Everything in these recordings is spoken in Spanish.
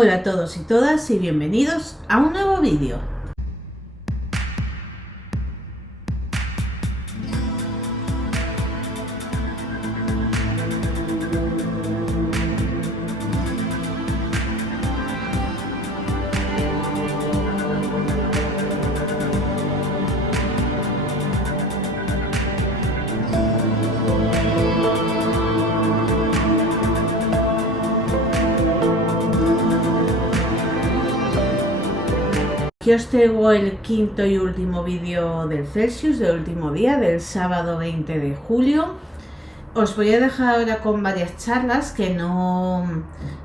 Hola a todos y todas y bienvenidos a un nuevo vídeo. Aquí os traigo el quinto y último vídeo del Celsius, del último día, del sábado 20 de julio. Os voy a dejar ahora con varias charlas que no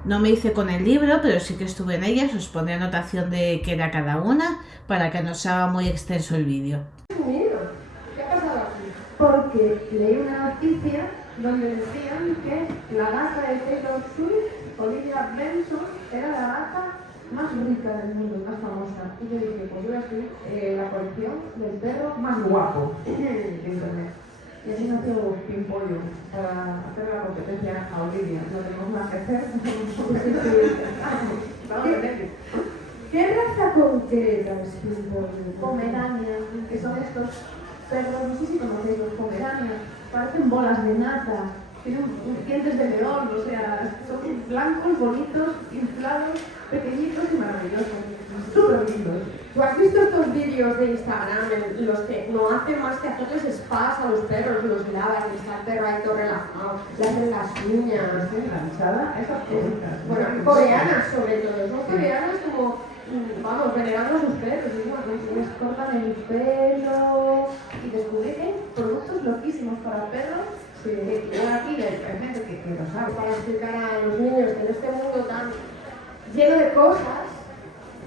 me hice con el libro, pero sí que estuve en ellas. Os pondré anotación de qué era cada una para que no se haga muy extenso el vídeo. ¿Qué ha pasado aquí? Porque leí una noticia donde decían que la gata de Taylor Swift, Olivia Benson, era la gata más rica del mundo, más famosa. Y yo dije, pues yo voy a escribir la colección del perro más guapo de internet. Y así nació Pimpollo, para hacer la competencia a Olivia. No tenemos más que hacer. ¿Qué raza concreta es Pimpollo? Pomerania, que son estos perros, no sé si conocéis los pomeranias, parecen bolas de nata, tienen dientes de león, o sea, son blancos, bonitos, inflados, pequeñitos y maravillosos, súper lindos. ¿Tú has visto estos vídeos de Instagram en los que no hacen más que hacerles spas a los perros, los lavan, y está el perro ahí todo relajado, le hacen las uñas? Estoy enganchada a esas cositas. Bueno, coreanas sobre todo, son coreanas como, vamos, venerando a sus perros, y bueno, Les cortan el pelo y descubrí que hay productos loquísimos para perros. sí. Que aquí hay gente que lo sabe. Para explicar a los niños que en este mundo tan lleno de cosas,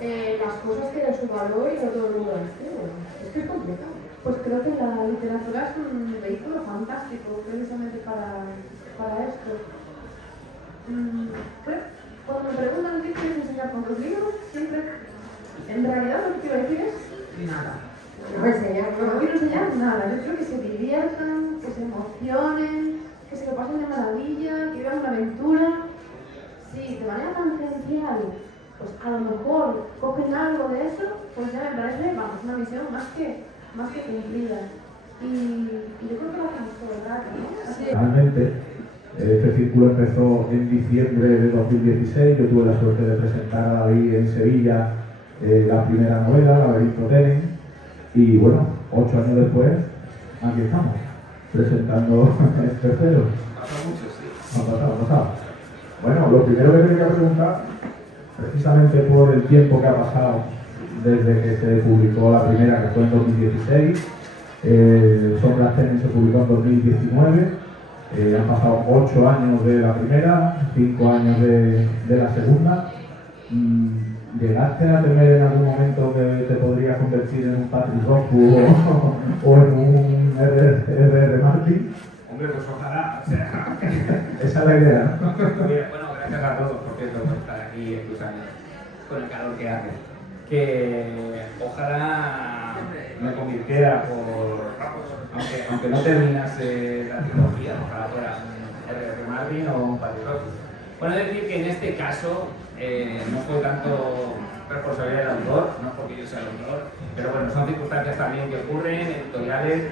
las cosas tienen su valor y no todo el mundo las tiene. Es que es complicado. Pues creo que la literatura es un vehículo fantástico precisamente para esto. Pues, cuando me preguntan qué quieres enseñar con los libros, siempre, en realidad lo que quiero decir es nada. No enseñar, No quiero enseñar nada, yo quiero que se diviertan, que se emocionen, que se lo pasen de maravilla, que vivan una aventura. Sí, de manera tangencial, pues a lo mejor cogen algo de eso, pues ya me parece, vamos, una misión más que cumplida. Y yo creo que lo hacemos todo el rato, ¿no? Así Realmente, este círculo empezó en diciembre de 2016. Yo tuve la suerte de presentar ahí en Sevilla la primera novela, Laberinto Tenen, y bueno, 8 años después, aquí estamos, presentando el tercero. Pasa mucho, sí. Ha pasado. Bueno, lo primero que quería preguntar, precisamente por el tiempo que ha pasado desde que se publicó la primera, que fue en 2016, Sombras Tenen se publicó en 2019, han pasado 8 años de la primera, 5 años de la segunda. ¿Llegaste a temer en algún momento que te podrías convertir en un Patrick Rothfuss o en un R.R. Martin? Hombre, pues ojalá, o sea... Esa es la idea, ¿no? Bueno, gracias a todos, porque es lo que estar aquí escuchando con el calor que hace. Que ojalá me convirtiera aunque no terminase la trilogía, ojalá fuera un R.R. Martin o un Patrick Rothfuss. Bueno, es decir que en este caso no fue tanto responsabilidad del autor, no es porque yo sea el autor, pero bueno, son circunstancias también que ocurren, editoriales.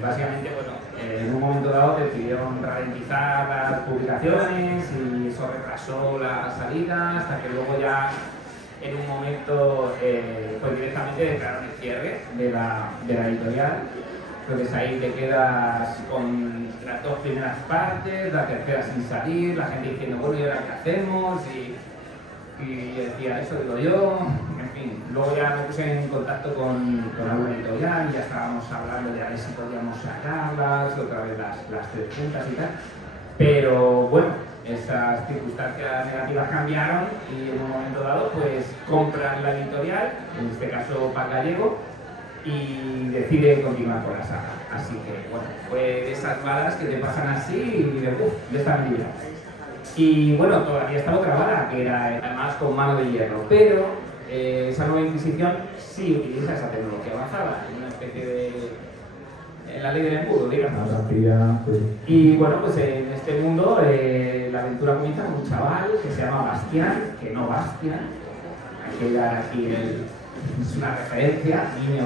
Básicamente, bueno, en un momento dado decidieron ralentizar las publicaciones y eso retrasó la salida hasta que luego ya en un momento pues directamente declararon el cierre de la editorial. Entonces ahí te quedas con las 2 primeras partes, la tercera sin salir, la gente diciendo, bueno, ¿y ahora qué hacemos? Y decía, eso digo yo, en fin. Luego ya me puse en contacto con alguna editorial y ya estábamos hablando de a ver si podíamos sacarlas, otra vez las 3 puntas y tal. Pero bueno, esas circunstancias negativas cambiaron y en un momento dado pues compran la editorial, en este caso Pan Gallego, y decide continuar con la saga. Así que bueno, fue de esas balas que te pasan así y de uff, ya están libres. Y bueno, todavía está otra bala, que era además con mano de hierro, pero esa nueva Inquisición sí utiliza esa tecnología avanzada, una especie de la ley del embudo, digamos. La plantilla, sí. Y bueno, pues en este mundo la aventura comienza con un chaval que se llama Bastián, que no Bastián, hay que dar aquí es una referencia, guiño.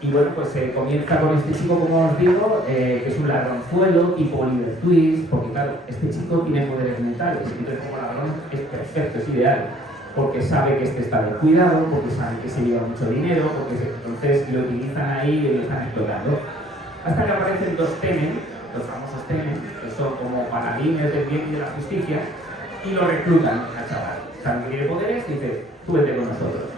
Y bueno, pues comienza con este chico, como os digo, que es un ladronzuelo tipo Oliver Twist, porque claro, este chico tiene poderes mentales, y entonces como ladrón es perfecto, es ideal, porque sabe que este está descuidado, porque sabe que se lleva mucho dinero, entonces lo utilizan ahí y lo están explotando. Hasta que aparecen dos Temen, los famosos Temen, que son como paladines del bien y de la justicia, y lo reclutan al chaval. Saben que tiene poderes y dice, tú vete con nosotros.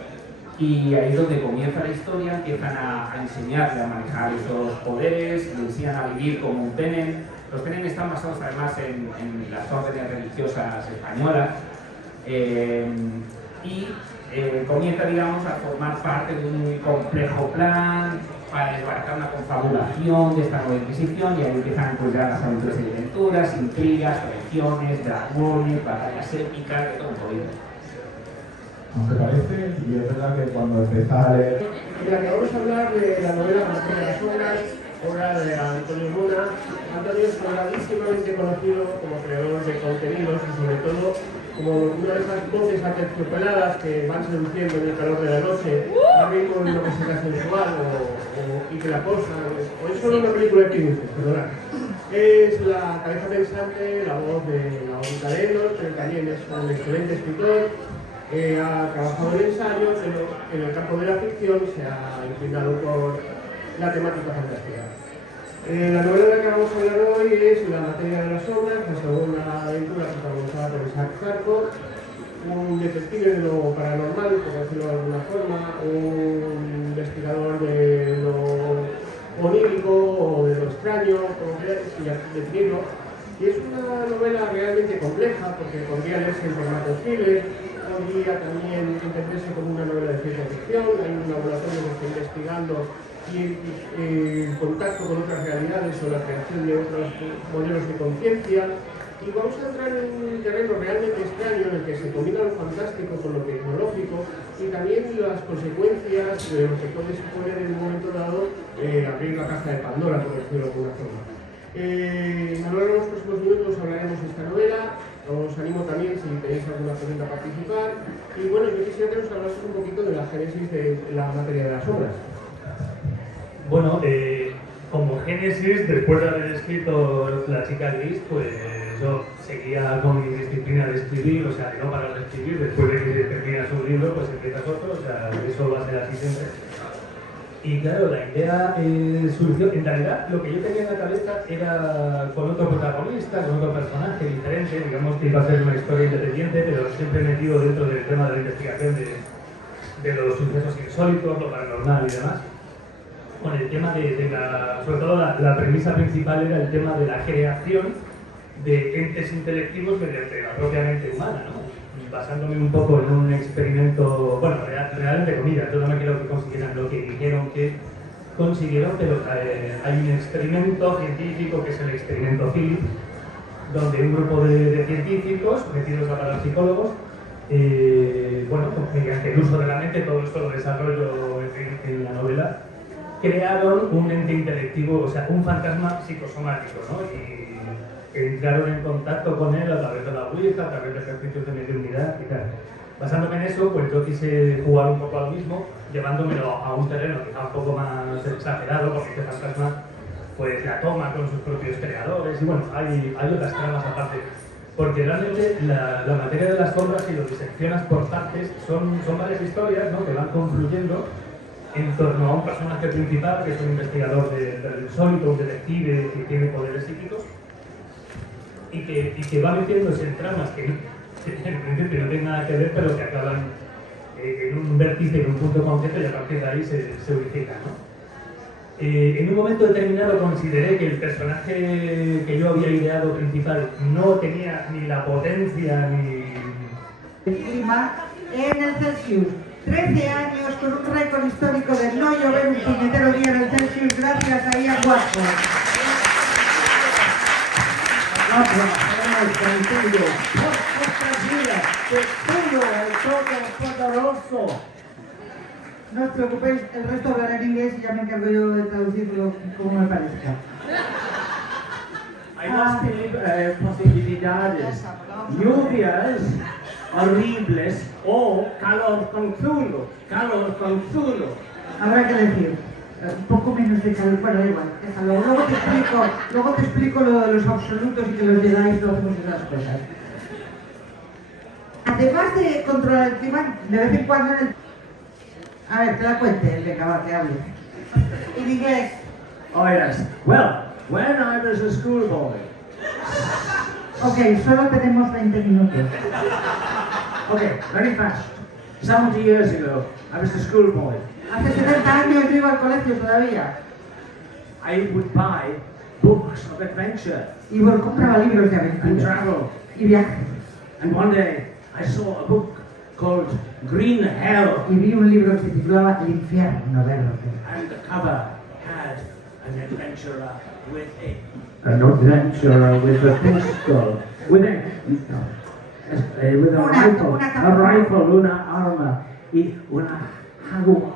Y ahí es donde comienza la historia, empiezan a enseñarle a manejar esos poderes, le enseñan a vivir como un Temen. Los Temen están basados además en las órdenes religiosas españolas. Comienza, digamos, a formar parte de un complejo plan para desbaratar una confabulación de esta nueva Inquisición, y ahí empiezan pues, ya las aventuras y aventuras, intrigas, traiciones, dragones, batallas épicas, de todo un poquito. Aunque parece, y es verdad que cuando empezás a leer... Mira, que vamos a hablar de la novela Materia de las Sombras, obra de Antonio Luna. Antonio es sobradísimamente conocido como creador de contenidos y sobre todo como una de esas voces aterciopeladas que van seduciendo en el calor de la noche, también con una música sensual y que la posan, o es solo una película de Pinochet, perdonad. Es la cabeza pensante, la voz de Laurita Lenos, pero también es un excelente escritor. Ha trabajado en ensayos, pero en el campo de la ficción se ha inclinado por la temática fantástica. La novela de la que vamos a hablar hoy es La Materia de las Sombras, la segunda aventura protagonizada por Isaac Zarco, un detective de lo paranormal, por decirlo de alguna forma, un investigador de lo onírico o de lo extraño, como queráis definirlo. Y es una novela realmente compleja, porque podría leerse en formato thriller, podría también entenderse como una novela de ciencia ficción. Hay un laboratorio que está investigando y en contacto con otras realidades o la creación de otros modelos de conciencia. Y vamos a entrar en un terreno realmente extraño en el que se combina lo fantástico con lo tecnológico y también las consecuencias de lo que puede suponer en un momento dado abrir la caja de Pandora, por decirlo de alguna forma. A lo largo de los próximos minutos hablaremos de esta novela. Os animo también, si tenéis alguna pregunta, a participar. Y bueno, yo quisiera que nos hablases un poquito de la génesis de La Materia de las Sombras. Bueno, como génesis, después de haber escrito La Chica Gris, pues yo seguía con mi disciplina de escribir, o sea, que no parar de escribir. Después de que terminas un libro, pues empiezas otro, o sea, eso va a ser así siempre. Y claro, la idea surgió, en realidad lo que yo tenía en la cabeza era con otro protagonista, con otro personaje diferente, digamos que iba a ser una historia independiente, pero siempre metido dentro del tema de la investigación de los sucesos insólitos, lo paranormal y demás. Con el tema sobre todo la premisa principal era el tema de la creación de entes intelectivos mediante la propia mente humana, ¿no? Basándome un poco en un experimento, bueno, real entre comillas, yo no me creo que consiguieran lo que dijeron que consiguieron, pero hay un experimento científico que es el experimento Philip, donde un grupo de científicos, metidos a parapsicólogos, bueno, mediante el uso de la mente, todo esto lo desarrollo en la novela, crearon un ente intelectivo, o sea, un fantasma psicosomático, ¿no? Y entraron en contacto con él a través de la Ouija, a través de ejercicios de mediunidad y tal. Basándome en eso, pues yo quise jugar un poco a lo mismo, llevándomelo a un terreno que está un poco más exagerado, porque este fantasma pues la toma con sus propios creadores, y bueno, hay otras tramas aparte. Porque realmente la materia de las sombras, si lo diseccionas por partes, son varias historias, ¿no?, que van confluyendo en torno a un personaje principal, que es un investigador del insólito, un detective que tiene poderes psíquicos, y que va metiéndose en tramas que en principio no tienen nada que ver, pero que acaban en un vértice, en un punto concreto, y a partir de ahí se unifican, ¿no? En un momento determinado consideré que el personaje que yo había ideado principal no tenía ni la potencia ni... El clima en el Celsius. 13 años con un récord histórico de no llover un puñetero día en el Celsius gracias a Ian Watson. Tranquilo, tranquila, que todo el toque poderoso. No os preocupéis, el resto hablará en inglés y ya me encargo yo de traducirlo como me parezca. Hay dos posibilidades. Lluvias horribles o calor conzudo. Calor conzudo. Habrá que decir, un poco menos de calor, bueno, da igual, déjalo. Luego te explico lo de los absolutos y que los Jedi no hacemos esas cosas. Además de controlar el clima, de vez en cuando A ver, que la cuente el de Cabal, que hable. En inglés. Oh yes. Well, when I was a schoolboy. Ok, solo tenemos 20 minutos. Okay, very fast. 70 years ago, I was a schoolboy. Hace 70 años yo iba al colegio todavía. I would buy books of adventure Y compraba libros de and aventura. travel. Y viajes. And one day, I saw a book called Green Hell. Y vi un libro que se titulaba El infierno verde. And the cover had an adventurer with a pistol, with a rifle, una arma y una jaguar.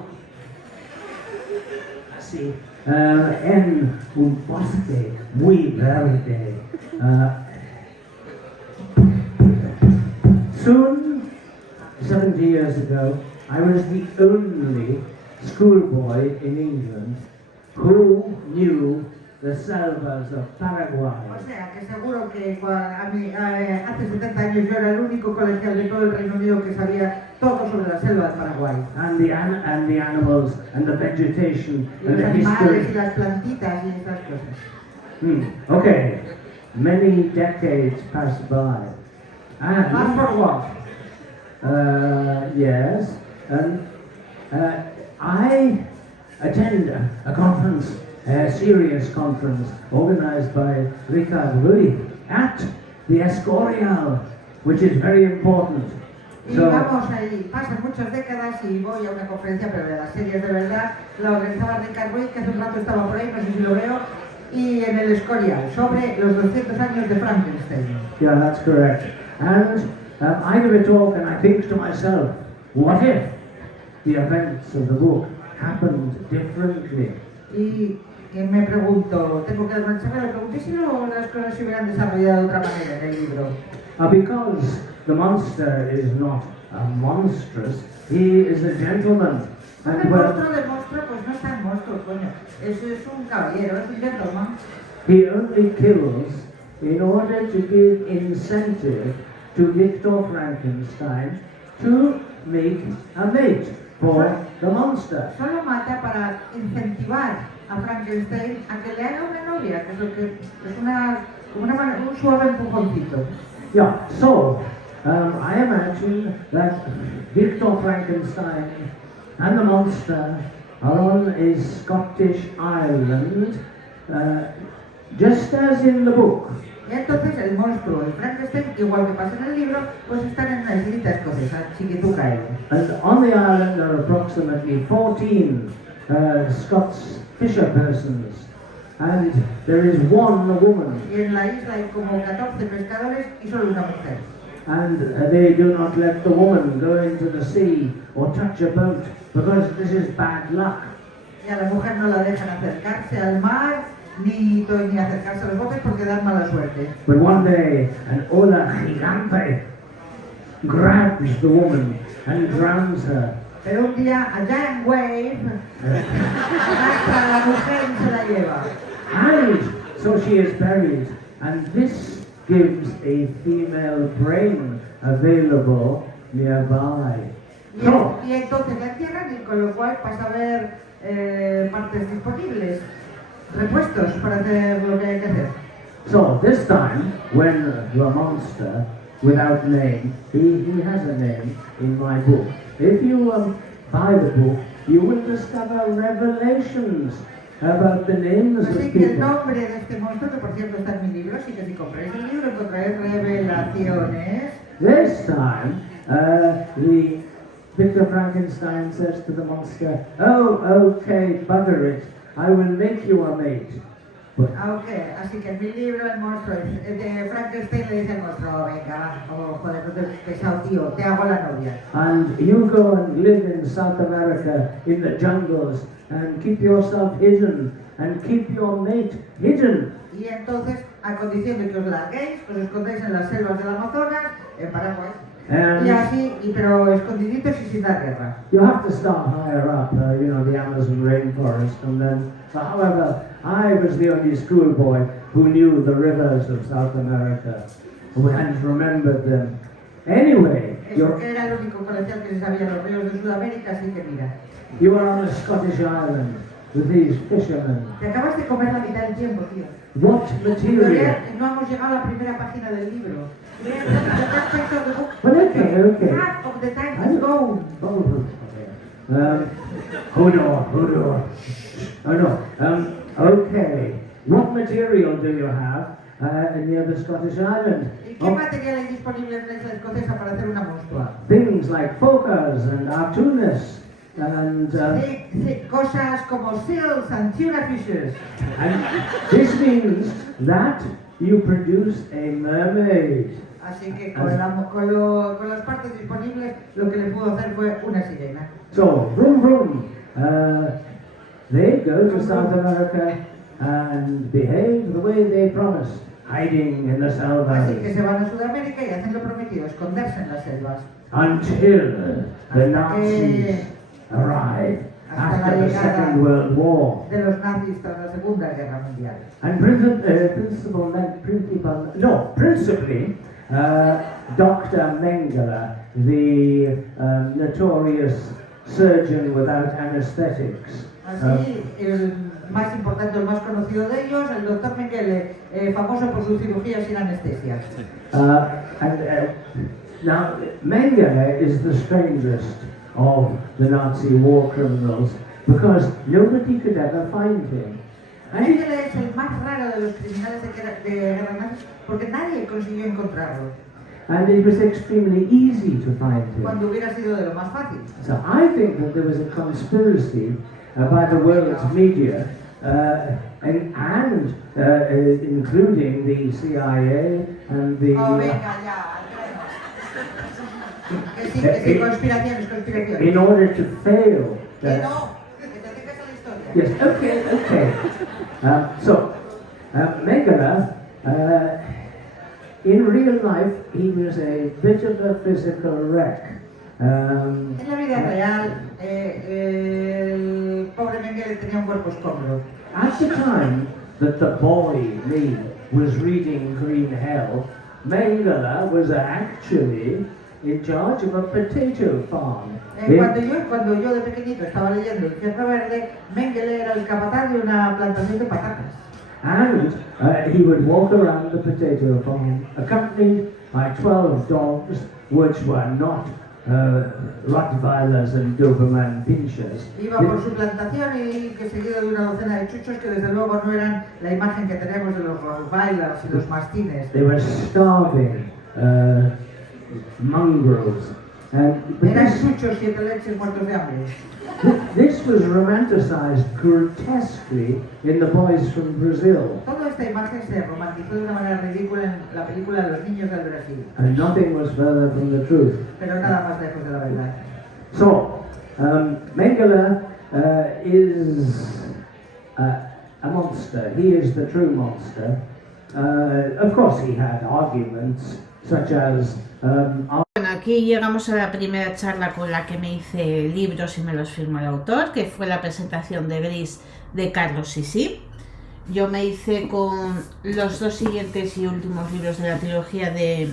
Así, en un bosque muy verde. Soon, 70 years ago, I was the only schoolboy in England who knew the selvas of Paraguay. O sea, que seguro que hace 70 años yo era el único colegial de todo el Reino Unido que sabía todo sobre la selva de Paraguay. And the animals and the vegetation Y and los the animales history. y las plantitas y esas cosas. Okay, many decades passed by. Fast And, forward. yes, and I attend a conference, a serious conference organized by Ricard Rui at the Escorial, which is very important. Y vamos ahí, pasan muchas décadas y voy a una conferencia, pero de las series de verdad, la organizaba Ricard Rui, que hace un rato estaba por ahí, no sé si lo veo, y en el Escorial, sobre los 200 años de Frankenstein. Yeah, that's correct. And I give a talk and I think to myself, what if the events of the book happened differently? Y me pregunto, tengo que dar una charla, le pregunté si las cosas se hubieran desarrollado de otra manera en el libro. Because the monster is not a monstrous, he is a gentleman. El And monstruo del monstruo, pues no es tan monstruo, coño. Es un caballero, es un gentleman. he only kills in order to give incentive to Victor Frankenstein to make a mate for the monster. Solo mata para incentivar a Frankenstein a que le haga una novia, que es lo que es un suave empujoncito. Yeah, so I imagine that Victor Frankenstein and the monster are on a Scottish island, just as in the book. Y entonces el monstruo, el Frankenstein, igual que pasa en el libro, pues están en una islita escocesa, chiquituca ellos. And on the island are approximately 14 Scots fisher persons, and there is one woman, Y en la isla hay como 14 pescadores y solo una mujer. and they do not let the woman go into the sea or touch a boat because this is bad luck. Y a la mujer no la dejan acercarse al mar ni acercarse a los botes porque dan mala suerte. But one day, an ola gigante grabs the woman and drowns her. Pero un día, a giant wave arrastra a la mujer y se la lleva. And so she is buried, and this gives a female brain available nearby. Y entonces la entierran y con lo cual pasa a haber partes disponibles, repuestos para hacer lo que hay que hacer. So this time, when the monster, without name, he has a name in my book. If you buy the book, you will discover revelations about the names Así of que el people. nombre de este monstruo, que por cierto está en mi libro, así que si compráis el libro encontraréis revelaciones. This time, the Victor Frankenstein says to the monster, "Oh, okay, bugger it. I will make you a mate." But Así que en mi libro el monstruo de Frankenstein le dice al monstruo, venga, va, oh, joder, no te pesado tío, te hago la novia. and you go and live in South America in the jungles and keep yourself hidden and keep your mate hidden. Y entonces a condición de que os larguéis, os escondéis en las selvas del Amazonas, en Paraguay, And y así, pero escondiditos y sin dar guerra. you have to start higher up, you know, the Amazon rainforest, and then, however, I was the only schoolboy who knew the rivers of South America and remembered them. Anyway, Eso que era el único colegial que se sabía los ríos de Sudamérica, así que mira. you are on a Scottish island with these fishermen. Te acabas de comer la mitad del tiempo, tío. What material? Todavía no hemos llegado a la primera página del libro. The first page of the book. Well, okay. Half of the time is gone. Hold on. Oh no. Okay. What material do you have near the Scottish island? ¿Y qué material hay disponible en la isla escocesa para hacer una monstrua? Things like focas and artunas and Cosas como seals and tuna fishes. and this means that you produce a mermaid. Así que con las partes disponibles lo que le pudo hacer fue una sirena. So, vroom. They go to South America and behave the way they promised, hiding in the Así que selvas se van a Sudamérica y hacen lo prometido, esconderse en las selvas. until the Nazis arrive after the Second World War. De los nazis tras la Segunda Guerra Mundial. And principally, Dr. Mengele, the notorious surgeon without anesthetics. Así, el más importante, el más conocido de ellos, el doctor Mengele, famoso por su cirugía sin anestesia. Now, Mengele is the strangest of the Nazi war criminals because nobody could ever find him. Mengele es el más raro de los criminales de guerra nazi porque nadie consiguió encontrarlo. And it was extremely easy to find him. Cuando hubiera sido de lo más fácil. So I think that there was a conspiracy by the world's media, including the CIA and the... Oh, venga, ya. Que sí, conspiraciones. in order to fail. Que no, que te acerques a la historia. Yes, okay. Mengele, in real life, he was a bit of a physical wreck. En la vida real, el pobre Mengele tenía un cuerpo escombro. At the time that the boy, Lee, was reading Green Hell, Mengele was actually in charge of a potato farm. Cuando yo de pequeñito estaba leyendo El Infierno Verde, Mengele era el capataz de una plantación de patatas. And he would walk around the potato farm, accompanied by 12 dogs, which were not Rottweilers and Doberman Pinschers. Iba por su plantación y que seguido de una docena de chuchos que desde luego no eran la imagen que tenemos de los Rottweilers y los mastines. They were starving mongrels. Eran chuchos siete leches muertos de hambre. This was romanticized grotesquely in The Boys from Brazil. Toda esta imagen se romantizó de una manera ridícula en la película Los Niños del Brasil. And nothing was further from the truth. Pero nada más lejos de la verdad. So, Mengele is a monster. He is the true monster. Of course, he had arguments such as Bueno, aquí llegamos a la primera charla con la que me hice libros y me los firmó el autor, que fue la presentación de Gris de Carlos Sisi. Yo me hice con los dos siguientes y últimos libros de la trilogía de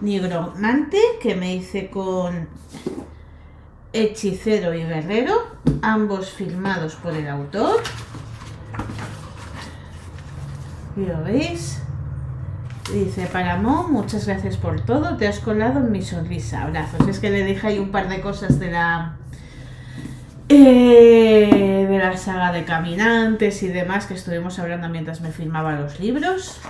Nigromante, que me hice con Hechicero y Guerrero, ambos firmados por el autor. Y lo veis. Dice Paramón, muchas gracias por todo, te has colado en mi sonrisa, abrazos. Es que le dije ahí un par de cosas de la saga de Caminantes y demás que estuvimos hablando mientras me firmaba los libros.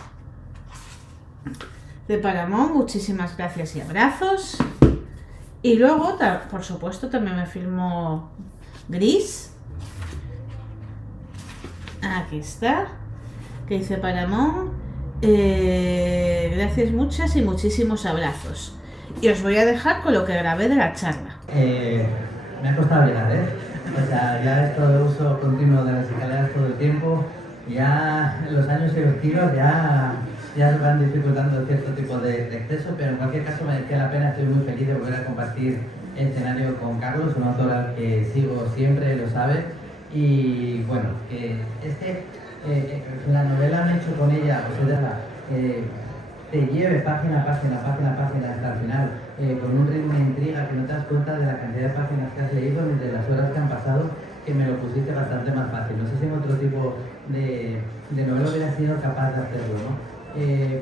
De Paramón, muchísimas gracias y abrazos. Y luego, por supuesto, también me firmó Gris. Aquí está. Que dice Paramón. Gracias muchas y muchísimos abrazos. Y os voy a dejar con lo que grabé de la charla. Me ha costado llegar, O sea, ya esto de uso continuo de las escaleras todo el tiempo Ya los años europeos ya van dificultando cierto tipo de exceso, pero en cualquier caso merecía la pena. Estoy muy feliz de volver a compartir escenario con Carlos, un autor al que sigo siempre, lo sabe. Y bueno, la novela me he hecho con ella, o sea, te lleve página a página hasta el final, con un ritmo de intriga que no te das cuenta de la cantidad de páginas que has leído ni de las horas que han pasado, que me lo pusiste bastante más fácil. No sé si en otro tipo de novela hubiera sido capaz de hacerlo, ¿no?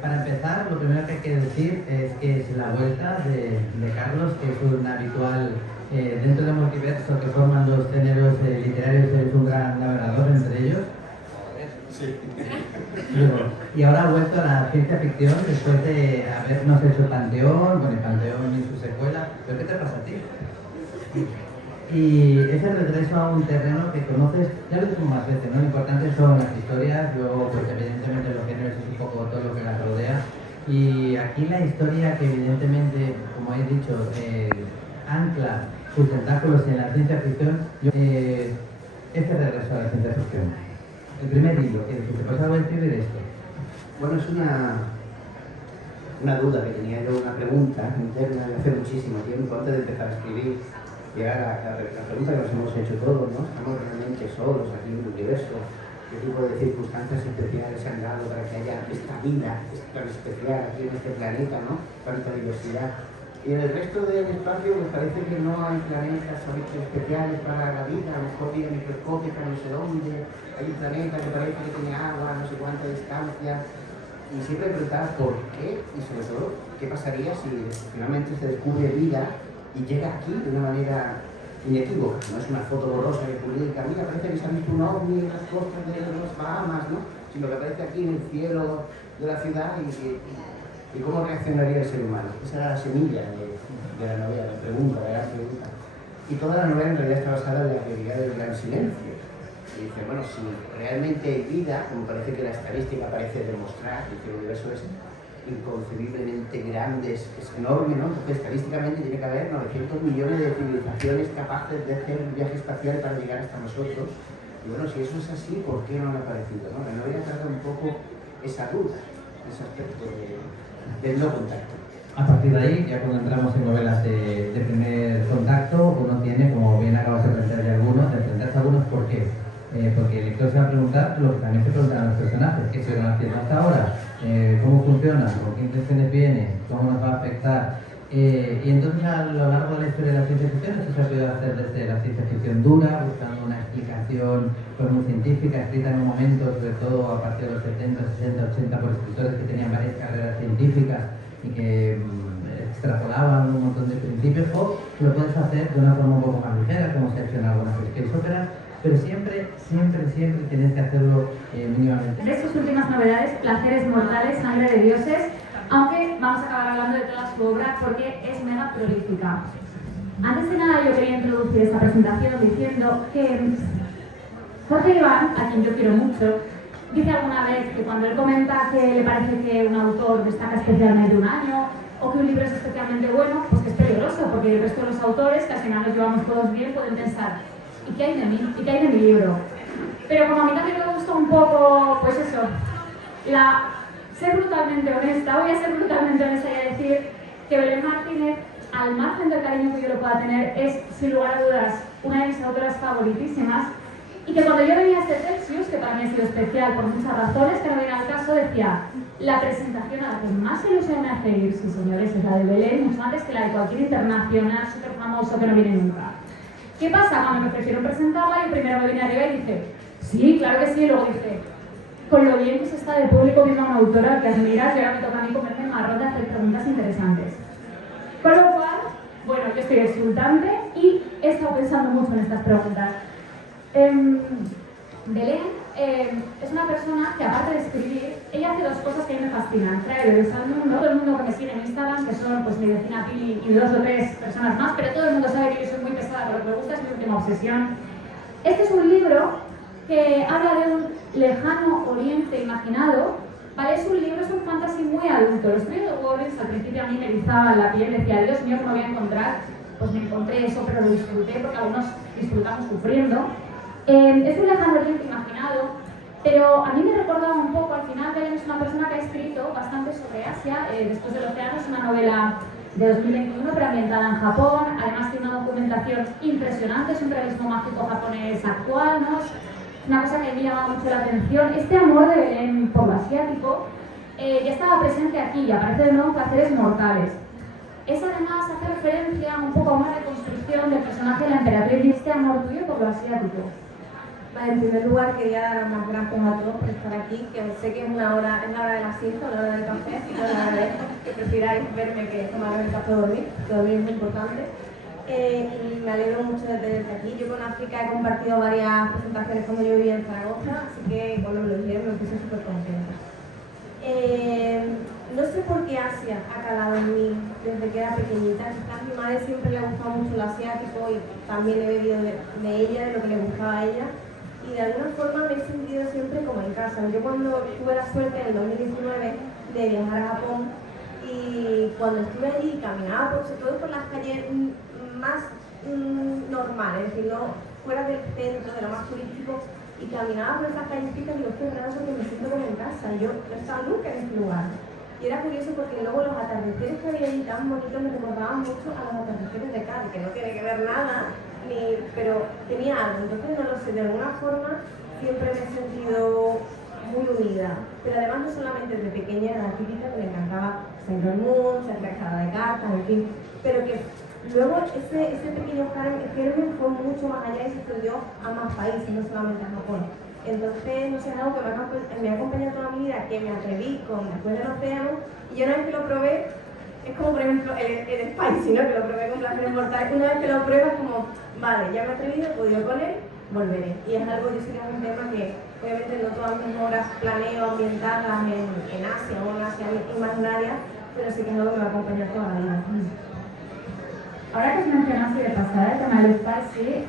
Para empezar, lo primero que hay que decir es que es la vuelta de Carlos, que es un habitual dentro del multiverso que forman los géneros literarios, es un gran navegador entre ellos. Sí. Y ahora ha vuelto a la ciencia ficción después de habernos hecho Panteón, bueno, el Panteón y su secuela. ¿Pero qué te pasa a ti? Y es el regreso a un terreno que conoces, ya lo dijimos más veces, ¿no? Lo importante son las historias, luego pues evidentemente los géneros es un poco todo lo que las rodea. Y aquí la historia que evidentemente, como he dicho, ancla sus tentáculos en la ciencia ficción, es el regreso a la ciencia ficción. El primer libro, que te pasaba a escribir esto. Bueno, es una duda que tenía yo, una pregunta interna de hace muchísimo tiempo, antes de empezar a escribir. Llegar a la pregunta que nos hemos hecho todos, ¿no? ¿Estamos realmente solos aquí en el universo? ¿Qué tipo de circunstancias especiales se han dado para que haya esta vida tan especial aquí en este planeta, ¿no? Tanta diversidad. Y en el resto del espacio me parece que no hay planetas especiales para la vida, a lo mejor vida microscópica, no sé dónde. Hay un planeta que parece que tiene agua, no sé cuánta distancia. Y siempre preguntaba por qué y sobre todo qué pasaría si finalmente se descubre vida y llega aquí de una manera inequívoca. No es una foto borrosa que publica, mira, parece que se ha visto un ovni en las costas de las Bahamas, ¿no? Sino que aparece aquí en el cielo de la ciudad y cómo reaccionaría el ser humano. Esa era la semilla de la novela, la pregunta, la gran pregunta. Y toda la novela en realidad está basada en la teoría del gran silencio. Y dice, bueno, si realmente hay vida, como parece que la estadística parece demostrar, que el universo es inconcebiblemente grande, es enorme, ¿no? Entonces, estadísticamente tiene que haber 900 millones de civilizaciones capaces de hacer un viaje espacial para llegar hasta nosotros. Y bueno, si eso es así, ¿por qué no han aparecido, no? La novela trata un poco esa duda, ese aspecto del no contacto. A partir de ahí, ya cuando entramos en novelas de primer contacto, uno tiene, como bien acabas de plantear de algunos, de enfrentarse a algunos, ¿por qué? Porque el lector se va a preguntar lo que también se preguntan los personajes, qué se van haciendo hasta ahora, cómo funciona, con qué intenciones viene, cómo nos va a afectar. Y entonces a lo largo de la historia de la ciencia ficción esto se ha podido hacer desde la ciencia ficción dura, buscando una explicación pues, muy científica, escrita en un momento, sobre todo a partir de los 70, 60, 80, por escritores que tenían varias carreras científicas y que extrapolaban un montón de principios, o lo puedes hacer de una forma un poco más ligera, como se ha hecho en algunas space operas, pero siempre tienes que hacerlo mínimamente. De sus últimas novedades, Placeres mortales, Sangre de dioses, aunque vamos a acabar hablando de toda su obra porque es mega prolífica. Antes de nada yo quería introducir esta presentación diciendo que Jorge Iván, a quien yo quiero mucho, dice alguna vez que cuando él comenta que le parece que un autor destaca especialmente un año o que un libro es especialmente bueno, pues que es peligroso, porque el resto de los autores, que al final nos llevamos todos bien, pueden pensar ¿y qué hay de mí? ¿Y qué hay de mi libro? Pero como a mí también me gusta un poco, pues eso, ser brutalmente honesta, voy a ser brutalmente honesta y a decir que Belén Martínez, al margen del cariño que yo le pueda tener, es, sin lugar a dudas, una de mis autoras favoritísimas. Y que cuando yo veía este Celsius, que para mí ha sido especial por muchas razones, que no viene al caso, decía, la presentación a la que más ilusión me hace ir, sí señores, es la de Belén, mucho antes que la de cualquier internacional súper famoso que no viene nunca. ¿Qué pasa? Cuando me ofrecieron presentarla, yo primero me vine arriba y dije, sí, claro que sí, y luego dije, con lo bien que se está de público viendo a una autora que admiras, y ahora me toca a mí comerme el marrón de hacer preguntas interesantes. Con lo cual, bueno, yo estoy exultante y he estado pensando mucho en estas preguntas. Belén es una persona que, aparte de escribir, ella hace dos cosas que a mí me fascinan. Trae bebés al mundo, todo el mundo que me sigue en Instagram, que son pues mi vecina Pili y 2 o 3 personas más, pero todo el mundo sabe que yo soy muy pesada, pero lo que me gusta es mi última obsesión. Este es un libro que habla de un lejano oriente imaginado, ¿vale? Es un libro, es un fantasy muy adulto. Los premios de Goblins al principio a mí me erizaban la piel, decía, Dios mío, ¿qué me voy a encontrar? Pues me encontré eso, pero lo disfruté porque algunos disfrutamos sufriendo. Es un lejano oriente imaginado Pero a mí me recordaba un poco, al final Belén es una persona que ha escrito bastante sobre Asia, Después del océano es una novela de 2021 pero ambientada en Japón, además tiene una documentación impresionante, es un realismo mágico japonés actual, ¿no? Es una cosa que me llama mucho la atención. Este amor de Belén por lo asiático ya estaba presente aquí y aparece de nuevo en Placeres Mortales. Es además hace referencia un poco a una reconstrucción del personaje de la emperatriz y este amor tuyo por lo asiático. Vale, en primer lugar quería daros las gracias a todos por estar aquí, que sé que es la hora de la siesta, la hora del café, así que os agradezco que prefiráis verme que tomarme el café o dormir, que dormir es muy importante. Y me alegro mucho de tenerte aquí. Yo con África he compartido varias presentaciones cuando yo vivía en Zaragoza, así que cuando me lo dijeron me puse súper contenta. No sé por qué Asia ha calado en mí desde que era pequeñita. Quizás a mi madre siempre le gustaba mucho lo asiático y también he bebido de ella, de lo que le gustaba a ella. Y de alguna forma me he sentido siempre como en casa. Yo cuando tuve la suerte en el 2019 de viajar a Japón y cuando estuve allí caminaba sobre todo por las calles más normales, es decir, no fuera del centro, de lo más turístico, y caminaba por esas callecitas y digo, qué raro porque me siento como en casa. Yo no estaba nunca en este lugar. Y era curioso porque luego los atardeceres que había allí tan bonitos me recordaban mucho a los atardeceres de Cádiz, que no tiene que ver nada, pero tenía algo. Entonces no lo sé, de alguna forma siempre me he sentido muy unida. Pero además no solamente desde pequeña era la típica que me encantaba Sailor Moon, ser casada de cartas, en fin, pero que luego ese pequeño germen fue mucho más allá y se extendió a más países, no solamente a Japón. Entonces, no sé, es algo que me ha acompañado toda mi vida, que me atreví con Después del océano, y una vez que lo probé, es como por ejemplo el Spicy, ¿no? Que lo probé con Placeres Mortales. Una vez que lo pruebas, como, vale, ya me he atrevido, he podido con él, volveré. Y es algo, yo sé que es un tema que obviamente no todas mis obras planeo ambientarlas en Asia o en Asia imaginaria, pero sí que es algo que me ha acompañado toda la vida. Ahora que os mencionaste de pasada el tema del spicy,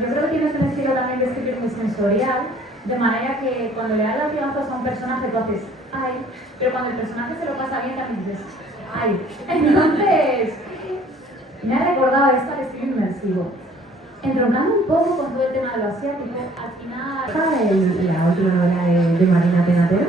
yo creo que tienes un estilo también de escribir muy sensorial, de manera que cuando le das latigazos a un personaje tú haces ¡ay!, pero cuando el personaje se lo pasa bien también dices ¡ay! Entonces, me ha recordado esto al estilo inmersivo. Entroncando un poco con todo el tema de lo asiático, al final... La última novela de Marina Penatero.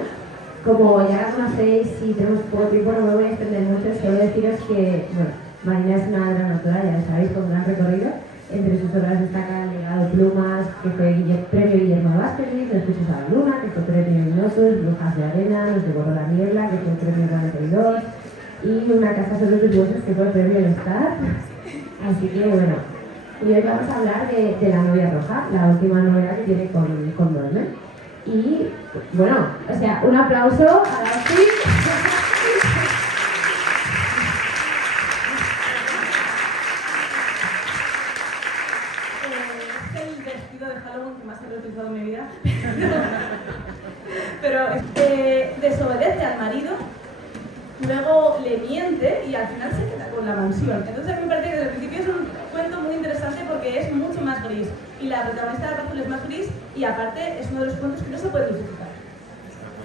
Como ya la conocéis y tenemos poco tiempo, no me voy a extender mucho, solo deciros que, bueno, Marina es una gran autora, ya lo sabéis, con gran recorrido. Entre sus obras destaca El legado Plumas, que fue premio Guillermo Vázquez, Los Escuchos a la Luna, que fue premio Ignotus, Brujas de Arena, Los devoró la niebla, que fue premio 42, y Una casa sobre tus huesos, que fue premio Star. Así que bueno, y hoy vamos a hablar de La novia roja, la última novela que tiene con Dolmen. Y bueno, o sea, un aplauso a la que más he utilizado en mi vida. Pero desobedece al marido, luego le miente y al final se queda con la mansión. Entonces a mí me parece que desde el principio es un cuento muy interesante porque es mucho más gris. Y la protagonista de Arrazul es más gris y aparte es uno de los cuentos que no se puede justificar.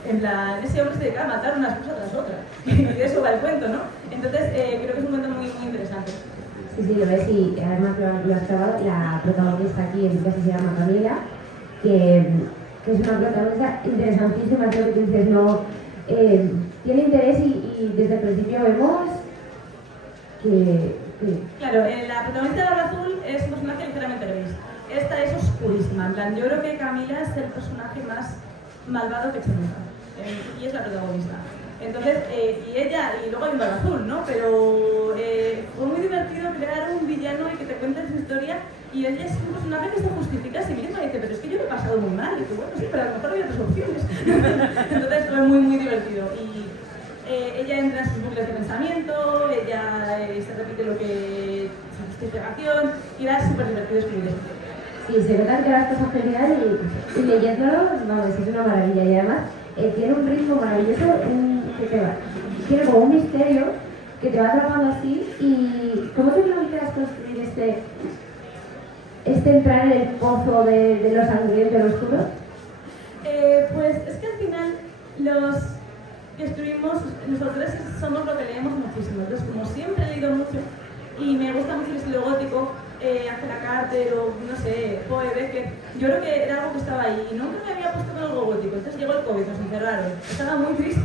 En plan, ese hombre se dedica a matar una esposa tras otra. Y de eso va el cuento, ¿no? Entonces creo que es un cuento muy, muy interesante. Sí, lo ves y además lo has grabado. La protagonista aquí en casa se llama Camila, que es una protagonista interesantísima, creo que tú dices, no, tiene interés y desde el principio vemos que... Claro, la protagonista de Arrazul es un personaje ligeramente gris. Esta es oscurísima, en plan, yo creo que Camila es el personaje más malvado que he hecho nunca, y es la protagonista. Entonces, y luego hay un Arrazul, ¿no? Pero fue muy divertido crear un villano y que te cuente su historia, y ella es un personaje que se justifica a sí misma y dice, pero es que yo lo he pasado muy mal, y dice, bueno, sí, pero a lo mejor había otras opciones. Entonces fue muy, muy divertido. Y ella entra en sus bucles de pensamiento, ella se repite lo que su justificación, y era súper divertido escribir esto. Sí, se nota que las cosas genial y leyéndolo, vamos, es una maravilla. Y además tiene un ritmo maravilloso que tiene como un misterio que te va atrapando así. ¿Y cómo te planteas construir este entrar en el pozo de lo sangriento y lo oscuro? Pues es que al final los que escribimos, nosotros somos lo que leemos muchísimo. Entonces, como siempre he leído mucho y me gusta mucho el estilo gótico, Angela Carter o, no sé, Poe Beckett. Yo creo que era algo que estaba ahí y nunca me había puesto con algo gótico. Entonces llegó el COVID, nos encerraron. Estaba muy triste.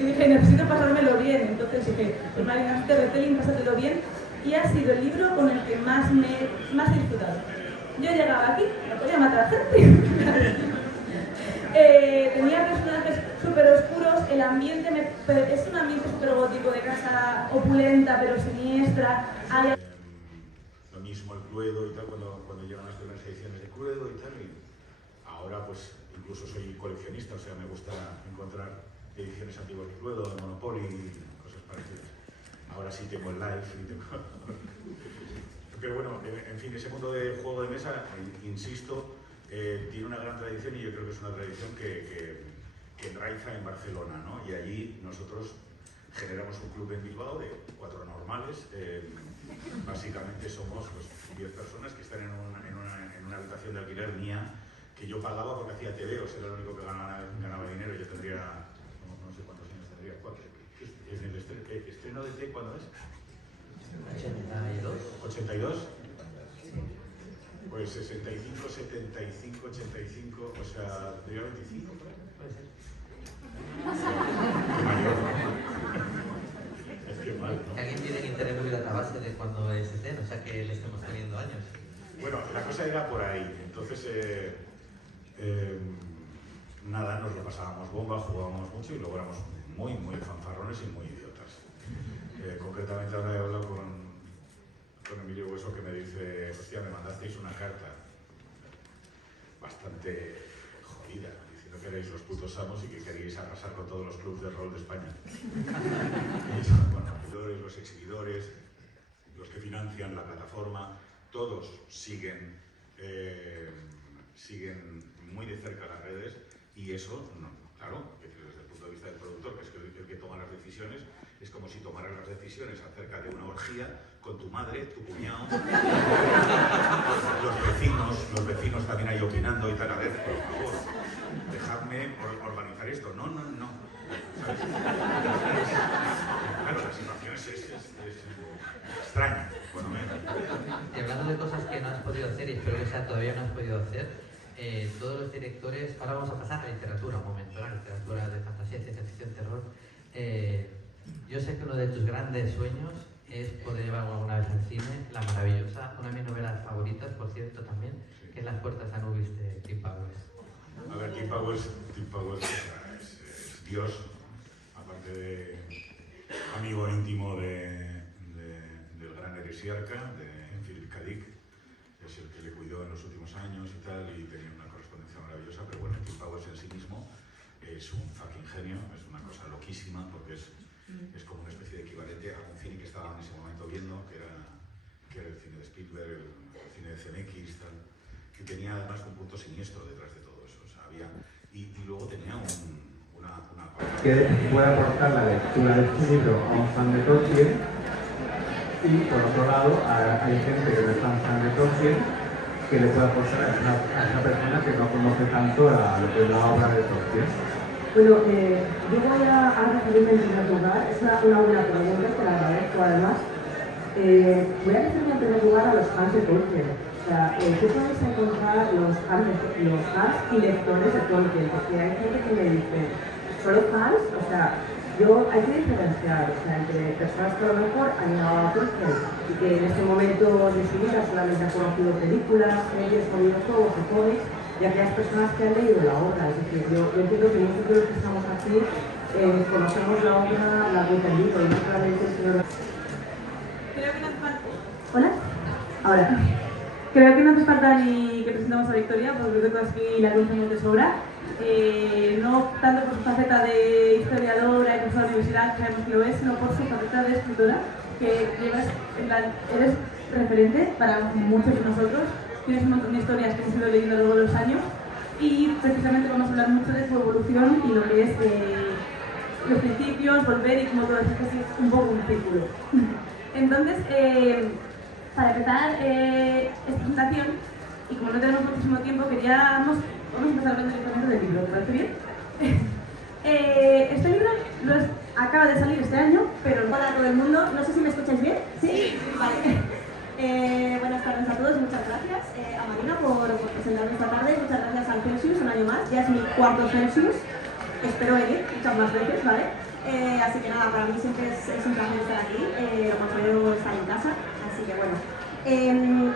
Y dije, necesito pasármelo bien. Entonces dije, pues Marina Sterling, pásatelo bien. Y ha sido el libro con el que más he disfrutado. Yo llegaba aquí, no podía matar a gente. Tenía personajes súper oscuros, el ambiente es un ambiente súper gótico, de casa opulenta pero siniestra. Lo mismo el Cluedo y tal, cuando llegan las primeras ediciones de Cluedo y tal, y ahora pues incluso soy coleccionista, o sea, me gusta encontrar ediciones antiguas de Cluedo, de Monopoly y cosas parecidas. Ahora sí tengo el live y tengo... Pero bueno, en fin, ese mundo de juego de mesa, insisto, tiene una gran tradición y yo creo que es una tradición que enraiza en Barcelona, ¿no? Y allí nosotros generamos un club en Bilbao de 4 normales. Básicamente somos 10 personas que están en una habitación de alquiler mía que yo pagaba porque hacía TV, o sea, era lo único que ganaba dinero. Yo tendría, no sé cuántos años tendría, 4. ¿En el estreno de T cuándo es? 82. 82. Pues 65, 75, 85, o sea, tendría 25. Puede ser. Qué mayor, ¿no? Es que mal, ¿no? Que alguien tiene que tener muy database de cuando es estreno, o sea que le estemos poniendo años. Bueno, la cosa era por ahí, entonces nada, nos lo pasábamos bomba, jugábamos mucho y luego éramos muy fanfarrones y muy idiotas. Concretamente ahora he hablado con Emilio Hueso que me dice, hostia, me mandasteis una carta bastante jodida, diciendo que erais los putos amos y que queríais arrasar con todos los clubes de rol de España. Y bueno, los exhibidores, los que financian la plataforma, todos siguen muy de cerca las redes y eso, claro, desde el punto de vista del productor, que es el que toma las decisiones, es como si tomaras las decisiones acerca de una orgía con tu madre, tu cuñado, los vecinos también ahí opinando y tal. A ver, por favor, dejadme organizar esto. No. ¿Sabes? Claro, la situación es extraña, por lo menos. Y hablando de cosas que no has podido hacer y espero que todavía no has podido hacer, todos los directores, ahora vamos a pasar a la literatura un momento, la literatura de fantasía, ciencia ficción, terror. Yo sé que uno de tus grandes sueños es poder llevar alguna vez al cine la maravillosa, una de mis novelas favoritas, por cierto, también, que es Las puertas de Anubis de Tim Powers. A ver, Tim Powers es Dios, aparte de amigo íntimo del gran heresiarca, de Philip K. Dick, es el que le cuidó en los últimos años y tal, y tenía una correspondencia maravillosa, pero bueno, Tim Powers en sí mismo es un fucking genio, es una cosa loquísima, porque es como una especie de equivalente a un cine que estaba en ese momento viendo, que era el cine de Spielberg, el cine de CMX, tal, que tenía además un punto siniestro detrás de todo eso, o sea, había, y luego tenía una que puede aportar la lectura de este libro a un fan de Tolkien, y por otro lado hay gente que no es tan fan de Tolkien que le puede aportar a esa persona que no conoce tanto lo que es la obra de Tolkien. Bueno, yo voy a referirme en primer lugar, es una buena pregunta, te la agradezco además. Voy a referirme en primer lugar a los fans de Tolkien. O sea, tú puedes encontrar los fans y lectores de Tolkien, porque hay gente que me dice, ¿solo fans? O sea, hay que diferenciar, o sea, entre personas que a lo mejor han llegado a Tolkien y que en este momento de su vida solamente han conocido películas, series o videojuegos o cómics, y aquellas personas que han leído la obra. Es decir, yo entiendo que muchos de los que estamos aquí conocemos la obra, la cuenta del libro, y no solamente el señor... Creo que no hace falta... ¿Hola? Ahora. Creo que no hace falta ni que presentamos a Victoria, porque creo que aquí la conocemos de sobra. No tanto por su faceta de historiadora y profesora de universidad, que sabemos que lo es, sino por su faceta de escritora, que eres referente para muchos de nosotros. Tienes un montón de historias que hemos ido leyendo a lo largo de los años y precisamente vamos a hablar mucho de su evolución y lo que es los principios, volver y como todo esto es un poco un círculo. Entonces, para empezar esta presentación, y como no tenemos muchísimo tiempo, vamos a empezar hablando directamente del libro, ¿te parece bien? Este libro acaba de salir este año, pero no para todo el mundo. No sé si me escucháis bien. ¿Sí? Vale. Buenas tardes a todos y muchas gracias a Marina por presentarme esta tarde. Muchas gracias al Celsius un año más. Ya es mi cuarto Celsius. Espero venir muchas más veces, ¿vale? Así que nada, para mí siempre es un placer estar aquí. Lo más bueno estar en casa. Así que bueno.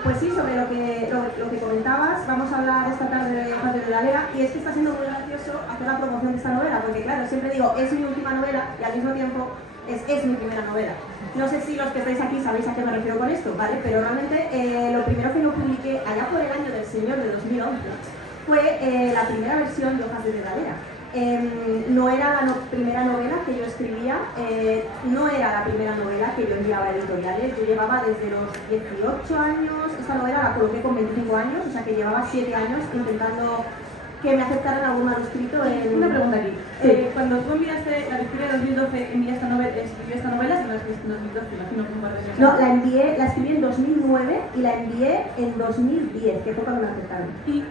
Pues sí, sobre lo que comentabas, vamos a hablar esta tarde de Padre de la Lea, y es que está siendo muy gracioso hacer la promoción de esta novela, porque claro, siempre digo, es mi última novela y al mismo tiempo es mi primera novela. No sé si los que estáis aquí sabéis a qué me refiero con esto, ¿vale? Pero realmente lo primero que yo publiqué allá por el año del Señor de 2011 fue la primera versión de Hojas de Dedalera. No era la primera novela que yo escribía, no era la primera novela que yo enviaba a editoriales. Yo llevaba desde los 18 años, esta novela la coloqué con 25 años, o sea que llevaba 7 años intentando que me aceptaran algún manuscrito. Una pregunta aquí. Sí. Cuando tú enviaste la victoria de 2012, ¿escribió esta novela? Si no es en 2012, imagino que un par de años. No, la escribí en 2009 y la envié en 2010, que fue cuando me aceptaron. Y,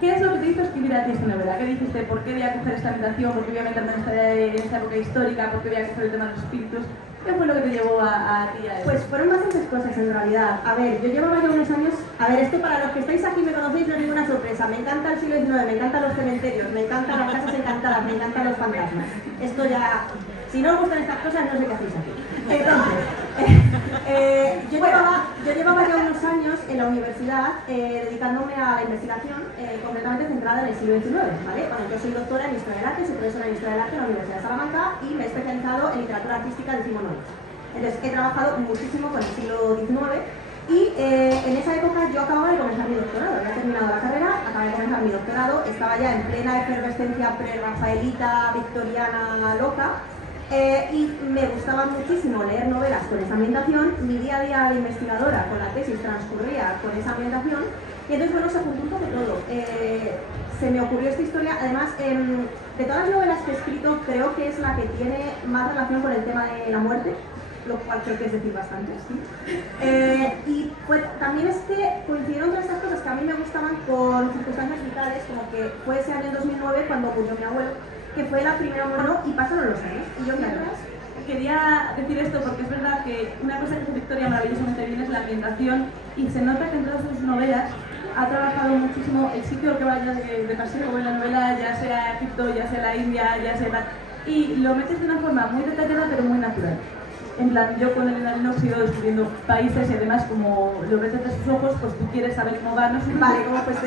¿qué es lo que te hizo escribir a ti esta novela? ¿Qué dijiste? ¿Por qué voy a coger esta ambientación? ¿Por qué voy a meterme en esta época histórica? ¿Por qué voy a coger el tema de los espíritus? ¿Qué fue lo que te llevó a ti a eso? Pues fueron bastantes cosas en realidad. A ver, yo llevaba ya unos años... A ver, esto para los que estáis aquí me conocéis no es ninguna sorpresa. Me encanta el siglo XIX, me encantan los cementerios, me encantan las casas encantadas, me encantan los fantasmas. Esto ya... Si no os gustan estas cosas, no sé qué hacéis aquí. Entonces, yo llevaba ya unos años en la universidad dedicándome a la investigación completamente centrada en el siglo XIX, ¿vale? Bueno, yo soy doctora en Historia del Arte, soy profesora en Historia del Arte en la Universidad de Salamanca y me he especializado en literatura artística decimonónica. Entonces, he trabajado muchísimo con el siglo XIX y en esa época yo acababa de comenzar mi doctorado. Había terminado la carrera, acababa de comenzar mi doctorado, estaba ya en plena efervescencia pre-rafaelita, victoriana, loca. Y me gustaba muchísimo leer novelas con esa ambientación. Mi día a día de investigadora con la tesis transcurría con esa ambientación y entonces bueno, se juntó un poco todo. Se me ocurrió esta historia, además de todas las novelas que he escrito creo que es la que tiene más relación con el tema de la muerte, lo cual creo que es decir bastante, ¿sí? Y pues también es que coincidieron todas estas cosas que a mí me gustaban con circunstancias vitales, como que fue ese año 2009 cuando murió mi abuelo, que fue la primera muerte, y pasaron los años. Y yo mientras quería decir esto porque es verdad que una cosa que hace Victoria maravillosamente bien es la ambientación, y se nota que en todas sus novelas ha trabajado muchísimo el sitio que vaya de paseo en la novela, ya sea Egipto, ya sea la India, ya sea y lo metes de una forma muy detallada pero muy natural. En plan, yo con el Linux he ido descubriendo países y además como lo ves desde sus ojos, pues tú quieres saber cómo va, no sé. Vale, ¿cómo pues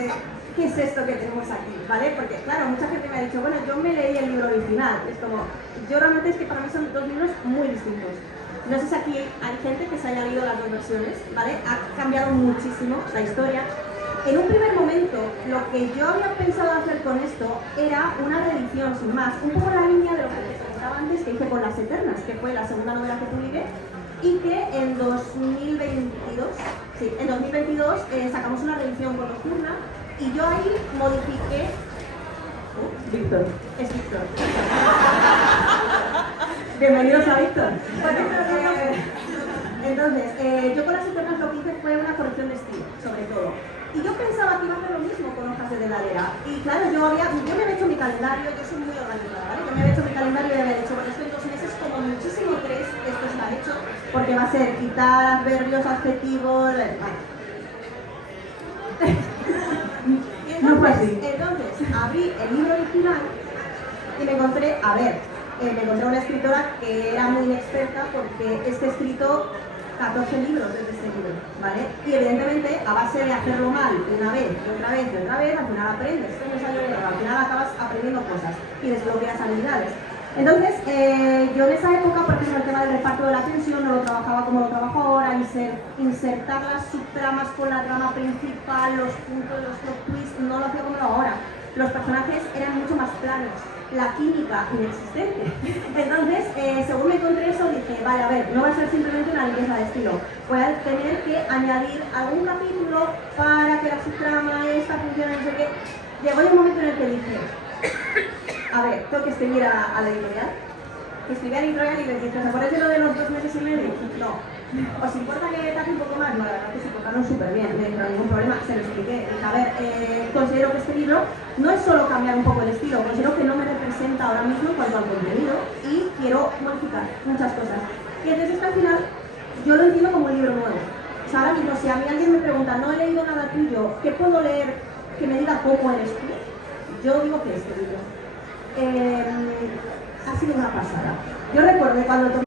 qué es esto que tenemos aquí? ¿Vale? Porque claro, mucha gente me ha dicho, bueno, yo me leí el libro original. Es como, yo realmente es que para mí son dos libros muy distintos. No sé si aquí hay gente que se haya leído las dos versiones, ¿vale? Ha cambiado muchísimo la historia. En un primer momento, lo que yo había pensado hacer con esto era una reedición, sin más, un poco la línea de lo que te comentaba antes, que hice con Las Eternas, que fue la segunda novela que publiqué, y que en 2022, sacamos una reedición con Nocturna, y yo ahí modifiqué... Víctor. Es Víctor. Bienvenidos a Víctor. Entonces, yo con Las Eternas lo que hice fue una corrección de estilo, sobre todo. Y yo pensaba que iba a hacer lo mismo con Hojas de Dedalera. Y claro, yo me había hecho mi calendario, yo soy muy organizada, ¿vale? Yo me había hecho mi calendario y había dicho, bueno, esto en 2 meses, como muchísimo 3, esto está hecho, porque va a ser quitar adverbios, adjetivos, bueno. No fue así. Entonces, abrí el libro original y me encontré, me encontré una escritora que era muy inexperta porque es que he escrito 14 libros desde este libro, ¿vale? Y evidentemente, a base de hacerlo mal una vez, y otra vez, y otra vez, al final aprendes. Esto no sale bien, al final acabas aprendiendo cosas y desbloqueas habilidades. Entonces, yo en esa época, por ejemplo, el tema del reparto de la tensión no lo trabajaba como lo trabajo ahora, insertar las subtramas con la trama principal, los puntos, los plot twists, no lo hacía como lo hago ahora. Los personajes eran mucho más planos, la química inexistente. Entonces, según me encontré eso, dije, vale, a ver, no va a ser simplemente una limpieza de estilo. Voy a tener que añadir algún capítulo para que la subtrama esta funcione, no sé qué. Llegó un momento en el que dije, a ver, tengo que escribir a la editorial. Escribí a la editorial y les dije, ¿os acordáis de lo de los 2 meses y medio? No. ¿Os importa que tarde un poco más? No, la verdad es que se portaron súper bien, no hay ningún problema, se lo expliqué. Dije, a ver, considero que este libro no es solo cambiar un poco el estilo, considero que no me representa ahora mismo en cuanto al contenido y quiero modificar muchas cosas. Y entonces al final yo lo entiendo como un libro nuevo. O sea, ahora mismo, si a mí alguien me pregunta, no he leído nada tuyo, ¿qué puedo leer que me diga cómo eres tú? Yo digo que este libro. Ha sido una pasada. Yo recuerdo cuando